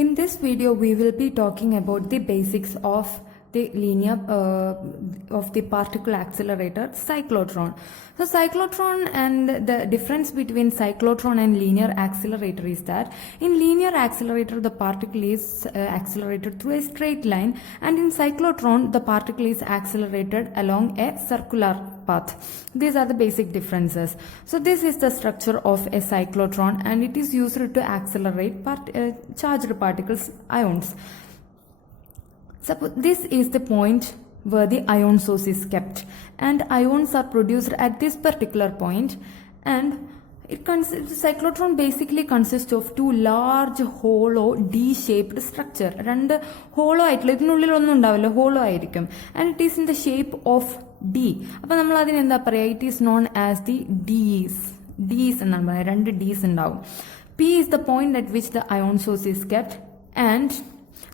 In this video, we will be talking about the basics of the linear of the particle accelerator cyclotron. So cyclotron, and the difference between cyclotron and linear accelerator is that in linear accelerator the particle is accelerated through a straight line, and in cyclotron the particle is accelerated along a circular path. These are the basic differences. So this is the structure of a cyclotron, and it is used to accelerate charged particles, ions. Suppose this is the point where the ion source is kept, and ions are produced at this particular point, and cyclotron basically consists of two large hollow D-shaped structure. രണ്ട് hollow ആയിട്ടുള്ള ഇതിനുള്ളിൽ ഒന്നും ഉണ്ടാവില്ല, hollow ആയിരിക്കും, and it is in the shape of D. അപ്പോൾ നമ്മൾ അതിന് എന്താ പറയുക? It is known as the Ds എന്നാണ് പറയുക. രണ്ട് Ds ഉണ്ടാവും. P is the point at which the ion source is kept, and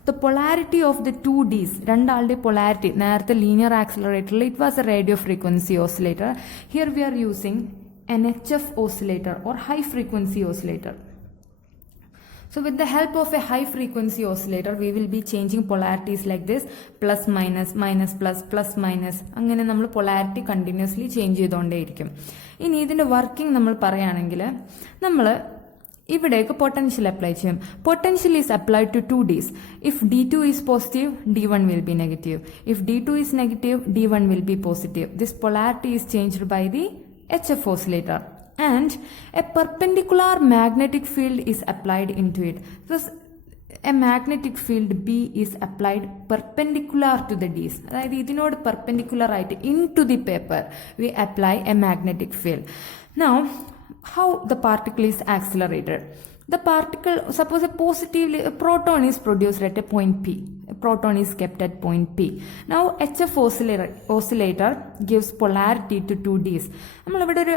the polarity of the two Ds, രണ്ടാളുടെ polarity, നേരത്തെ linear accelerator it was a radio frequency oscillator. Here we are using an HF oscillator or high frequency oscillator. So with the help of a high frequency oscillator, we will be changing polarities like this, plus minus, minus plus, plus minus. അങ്ങനെ നമ്മൾ polarity continuously change ചെയ്തുകൊണ്ടേയിരിക്കും. ഇനി ഇതിൻ്റെ working നമ്മൾ പറയുകയാണെങ്കിൽ നമ്മൾ ഇവിടേക്ക് potential apply ചെയ്യും. Potential is applied to two Ds. If D2 is positive, D1 will be negative. If D2 is negative, D1 will be positive. This polarity is changed by the HF oscillator, and a perpendicular magnetic field is applied into it. Thus, a magnetic field B is applied perpendicular to the Ds. അതായത് ഇതിനോട് perpendicular ആയിട്ട് into the paper we apply a magnetic field. Now, how the particle is accelerated? The particle, suppose a proton is produced at a point P. A proton is kept at point P. Now HF oscillator gives polarity to two Ds. നമ്മളിവിടെ ഒരു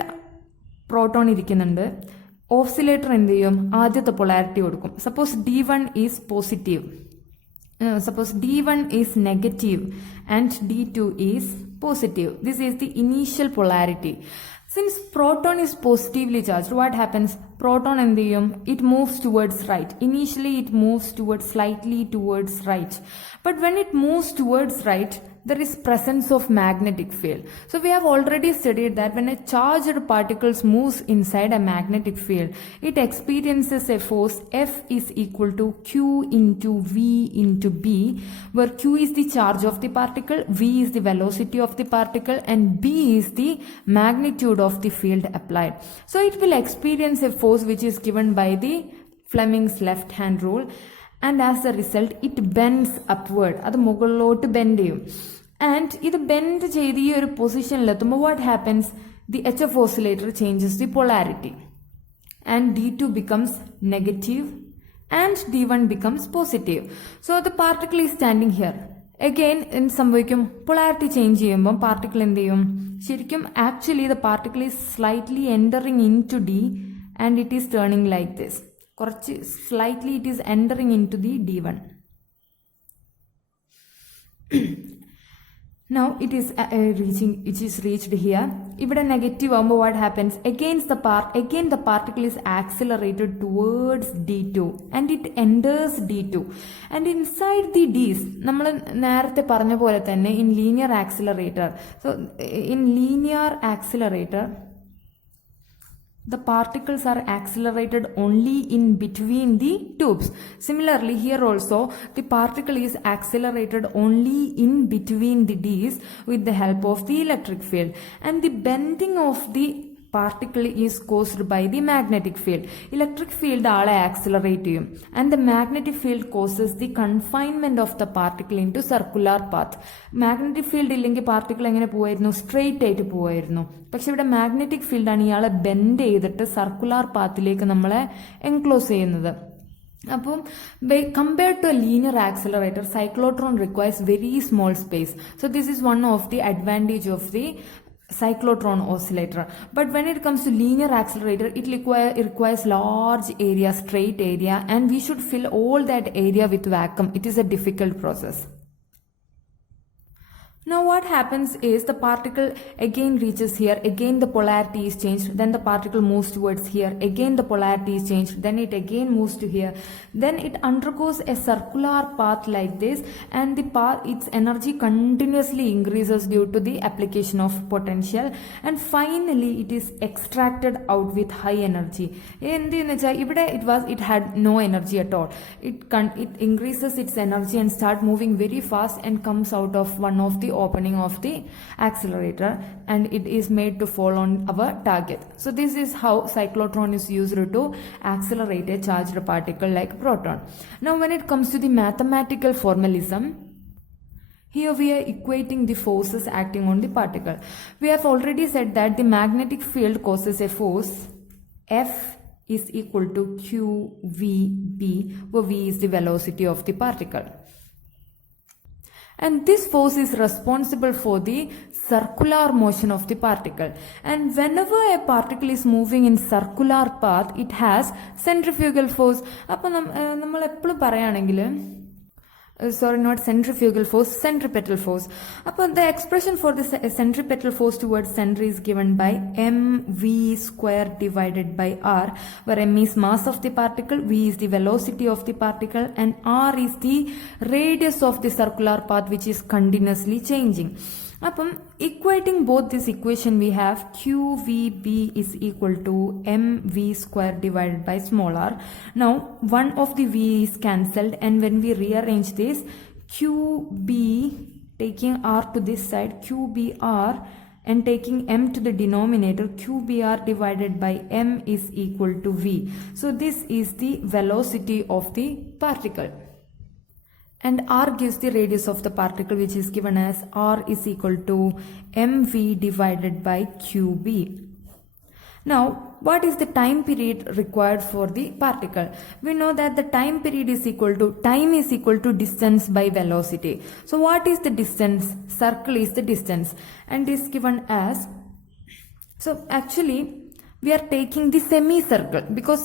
proton ഇരിക്കുന്നുണ്ട്. Oscillator എന്ത് ചെയ്യും? ആദ്യത്തെ polarity കൊടുക്കും. Suppose D1 is positive, suppose D1 is negative and D2 is positive. This is the initial polarity. Since proton is positively charged, what happens? Proton എന്ത് ചെയ്യും? It moves towards right. Initially it moves slightly towards right. But when it moves towards right, there is presence of magnetic field. So we have already studied that when a charged particles moves inside a magnetic field, it experiences a force F is equal to Q into V into B, where Q is the charge of the particle, V is the velocity of the particle, and B is the magnitude of the field applied. So it will experience a force which is given by the Fleming's left hand rule, and as a result it bends upward. അത് മുകളിലോട്ട് bend ചെയ്യും. And ഇത് bend ചെയ്ത് ഈ ഒരു പൊസിഷനിലെത്തുമ്പോൾ what happens? The HF oscillator changes the polarity, and D2 becomes negative and D1 becomes positive. So the particle is standing here. Again എന്ത് സംഭവിക്കും? Polarity change ചെയ്യുമ്പോൾ പാർട്ടിക്കിൾ എന്ത് ചെയ്യും? ശരിക്കും actually the particle is slightly entering into D, and it is turning like this. കുറച്ച് slightly it is entering into the D1. Now it is reached here. ഇവിടെ negative ആകുമ്പോൾ what happens? Again the particle is accelerated towards D2, and it enters D2, and inside the Ds നമ്മൾ നേരത്തെ പറഞ്ഞ പോലെ തന്നെ in linear accelerator, so in linear accelerator the particles are accelerated only in between the tubes. Similarly, here also the particle is accelerated only in between the Ds with the help of the electric field, and the bending of the particle is caused by the magnetic field. Electric field ആളെ accelerate ചെയ്യും, and the magnetic field causes the confinement of the particle into circular path. Magnetic field ഇല്ലെങ്കിൽ particle എങ്ങനെ പോവായിരുന്നു? Straight ആയിട്ട് പോവായിരുന്നു. പക്ഷെ ഇവിടെ magnetic ഫീൽഡാണ് ഇയാളെ ബെൻഡ് ചെയ്തിട്ട് സർക്കുലാർ പാത്തിലേക്ക് നമ്മളെ എൻക്ലോസ് ചെയ്യുന്നത്. അപ്പം compared to a linear accelerator, cyclotron requires very small space. So this is one of the advantage of the cyclotron oscillator. But when it comes to linear accelerator, it requires large area, straight area, and we should fill all that area with vacuum. It is a difficult process. Now what happens is the particle again reaches here, again the polarity is changed, then the particle moves towards here, again the polarity is changed, then it again moves to here, then it undergoes a circular path like this, and the path, its energy continuously increases due to the application of potential, and finally it is extracted out with high energy. It had no energy at all. It increases its energy and start moving very fast and comes out of one of the opening of the accelerator, and it is made to fall on our target. So this is how cyclotron is used to accelerate a charged particle like proton. Now when it comes to the mathematical formalism, here we are equating the forces acting on the particle. We have already said that the magnetic field causes a force F is equal to qvb, where v is the velocity of the particle. And this force is responsible for the circular motion of the particle. And whenever a particle is moving in circular path, it has centrifugal force. അപ്പോൾ നമ്മൾ എപ്പോഴും പറയുകയാണെങ്കിൽ not centrifugal force, centripetal force. Upon the expression for the centripetal force towards center is given by mv square divided by r, where m is mass of the particle, v is the velocity of the particle, and r is the radius of the circular path which is continuously changing. Upon equating both this equation, we have qvb is equal to mv square divided by small r. Now one of the v is cancelled, and when we rearrange this, qb taking r to this side, qbr, and taking m to the denominator, qbr divided by m is equal to v. So this is the velocity of the particle. And r gives the radius of the particle, which is given as r is equal to mv divided by qb. Now, what is the time period required for the particle? We know that the time period is equal to, time is equal to distance by velocity. So what is the distance? Circle is the distance, and is given as, so actually we are taking the semicircle, because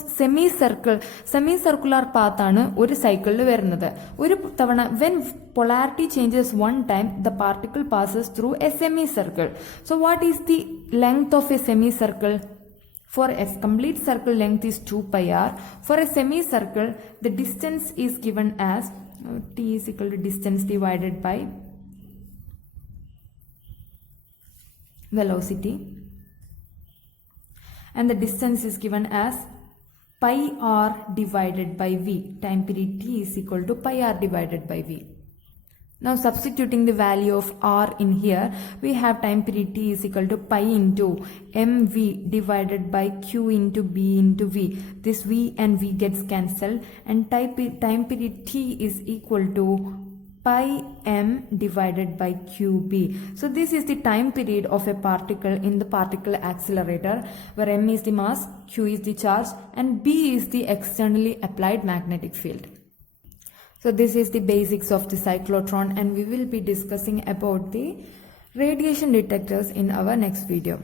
semicircular path ആണ് ഒരു സൈക്കിളിൽ വരുന്നത്. ഒരു തവണ when polarity changes one time, the particle passes through a semicircle. So what is the length of a semicircle? For a complete circle, length is 2 pi r. For a semicircle, the distance is given as t is equal to distance divided by velocity, and the distance is given as pi r divided by v. Time period t is equal to pi r divided by v. Now substituting the value of r in here, we have time period t is equal to pi into mv divided by q into b into v. This v and v gets cancelled, and time period t is equal to pi m divided by qb. So this is the time period of a particle in the particle accelerator, where m is the mass, q is the charge, and b is the externally applied magnetic field. So this is the basics of the cyclotron, and we will be discussing about the radiation detectors in our next video.